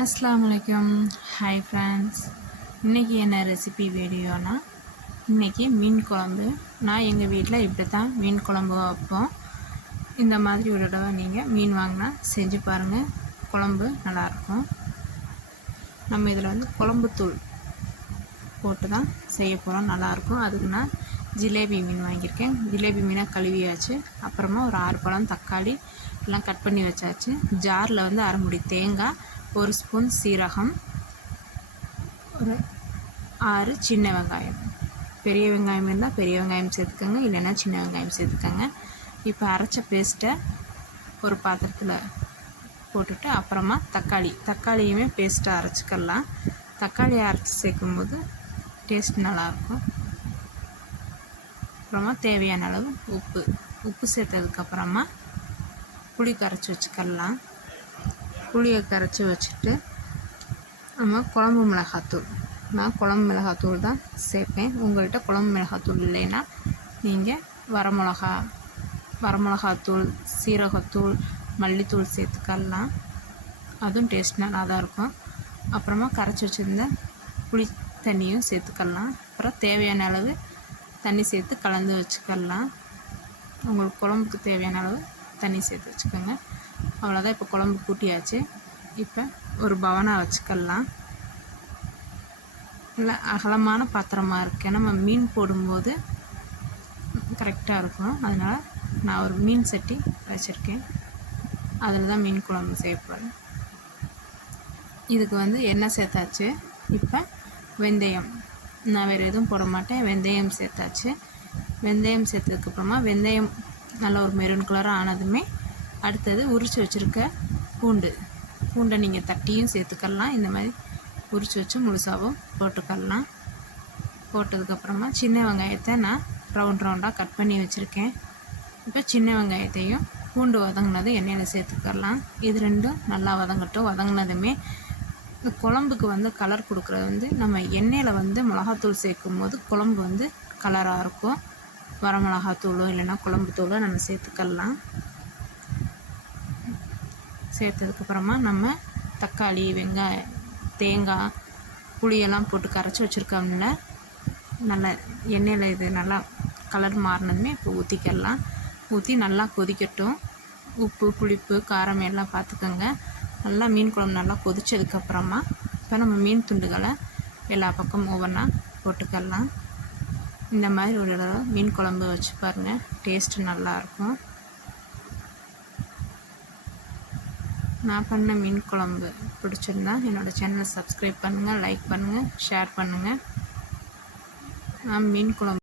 அஸ்லாம் வலைக்கம் hi friends இன்றைக்கி என்ன ரெசிபி வீடியோனா இன்றைக்கி மீன் குழம்பு. நான் எங்கள் வீட்டில் இப்படி தான் மீன் குழம்பு வைப்போம். இந்த மாதிரி ஒரு தடவை நீங்கள் மீன் வாங்கினா செஞ்சு பாருங்கள் குழம்பு நல்லாயிருக்கும் நம்ம இதில் வந்து குழம்புத்தூள் போட்டு தான் செய்ய போகிறோம் நல்லாயிருக்கும் அதுக்கு நான் ஜிலேபி மீன் வாங்கியிருக்கேன். ஜிலேபி மீனை கழுவியாச்சு. அப்புறமா ஒரு ஆறு பழம் தக்காளி எல்லாம் கட் பண்ணி வச்சாச்சு. ஜாரில் வந்து அரை முடி தேங்காய் ஒரு ஸ்பூன் சீரகம் ஒரு ஆறு சின்ன வெங்காயம். பெரிய வெங்காயம் இருந்தால் பெரிய வெங்காயம் சேர்த்துக்கோங்க இல்லைன்னா சின்ன வெங்காயம் சேர்த்துக்கோங்க. இப்போ அரைச்ச பேஸ்ட்டை ஒரு பாத்திரத்தில் போட்டுட்டு அப்புறமா தக்காளி தக்காளியுமே பேஸ்ட்டாக அரைச்சிக்கலாம். தக்காளியை அரைச்சி சேர்க்கும்போது டேஸ்ட் நல்லாயிருக்கும். அப்புறமா தேவையான அளவு உப்பு உப்பு சேர்த்ததுக்கப்புறமா புளி கரைச்சி வச்சுக்கலாம். புளியை கரைச்சி வச்சுட்டு நம்ம குழம்பு மிளகாத்தூள். நான் குழம்பு மிளகாத்தூள் தான் சேர்ப்பேன். உங்கள்கிட்ட குழம்பு மிளகாத்தூள் இல்லைன்னா நீங்கள் வரமிளகா வரமிளகாத்தூள் சீரகத்தூள் மல்லித்தூள் சேர்த்துக்கலாம். அதுவும் டேஸ்ட் நல்லா தான் இருக்கும். அப்புறமா கரைச்சி வச்சுருந்த புளி தண்ணியும் சேர்த்துக்கலாம். அப்புறம் தேவையான அளவு தண்ணி சேர்த்து கலந்து வச்சுக்கலாம். உங்களுக்கு குழம்புக்கு தேவையான அளவு தண்ணி சேர்த்து வச்சுக்கோங்க. அவ்வளோதான் இப்போ குழம்பு கூட்டியாச்சு. இப்போ ஒரு பவனா வச்சுக்கலாம். இல்லை அகலமான பாத்திரமாக இருக்குது நம்ம மீன் போடும்போது கரெக்டாக இருக்கும். அதனால் நான் ஒரு மீன் சட்டி வச்சுருக்கேன். அதில் தான் மீன் குழம்பு செய்யப்படும் இதுக்கு வந்து எண்ணெய் சேர்த்தாச்சு. இப்போ வெந்தயம். நான் வேறு எதுவும் போட மாட்டேன். வெந்தயம் சேர்த்தாச்சு. வெந்தயம் சேர்த்ததுக்கப்புறமா வெந்தயம் நல்ல ஒரு மெரூன் கலராக ஆனதுமே அடுத்தது உரித்து வச்சுருக்க பூண்டு. பூண்டை நீங்கள் தட்டியும் சேர்த்துக்கலாம். இந்த மாதிரி உரித்து வச்சு முழுசாகவும் போட்டுக்கலாம். போட்டதுக்கப்புறமா சின்ன வெங்காயத்தை நான் ரவுண்ட் ரவுண்டாக கட் பண்ணி வச்சுருக்கேன். இப்போ சின்ன வெங்காயத்தையும் பூண்டு வதங்கினது எண்ணெயில் சேர்த்துக்கலாம். இது ரெண்டும் நல்லா வதங்கட்டும். வதங்கினதுமே இந்த குழம்புக்கு வந்து கலர் கொடுக்குறது வந்து நம்ம எண்ணெயில் வந்து மிளகாத்தூள் சேர்க்கும் போது குழம்பு வந்து கலராக இருக்கும். வரமிளகாத்தூளோ இல்லைன்னா குழம்பு தூளோ நம்ம சேர்த்துக்கலாம். சேர்த்ததுக்கப்புறமா நம்ம தக்காளி வெங்காயம் தேங்காய் புளியெல்லாம் போட்டு கரைச்சி வச்சுருக்கோம்ல. நல்லா எண்ணெயில் இது நல்லா கலர் மாறினதுமே இப்போ ஊற்றிக்கலாம் ஊற்றி நல்லா கொதிக்கட்டும். உப்பு புளிப்பு காரம் எல்லாம் பார்த்துக்கோங்க நல்லா மீன் குழம்பு நல்லா கொதித்ததுக்கப்புறமா இப்போ நம்ம மீன் துண்டுகளை எல்லா பக்கமும் ஒவ்வொன்றா போட்டுக்கலாம். இந்த மாதிரி ஒரு தடவை மீன் குழம்பு வச்சு பாருங்கள் டேஸ்ட்டு நல்லாயிருக்கும் நான் பண்ண மீன் குழம்பு பிடிச்சிருந்தா என்னோடய சேனலை சப்ஸ்கிரைப் பண்ணுங்கள் லைக் பண்ணுங்கள் ஷேர் பண்ணுங்கள் நான் மீன் குழம்பு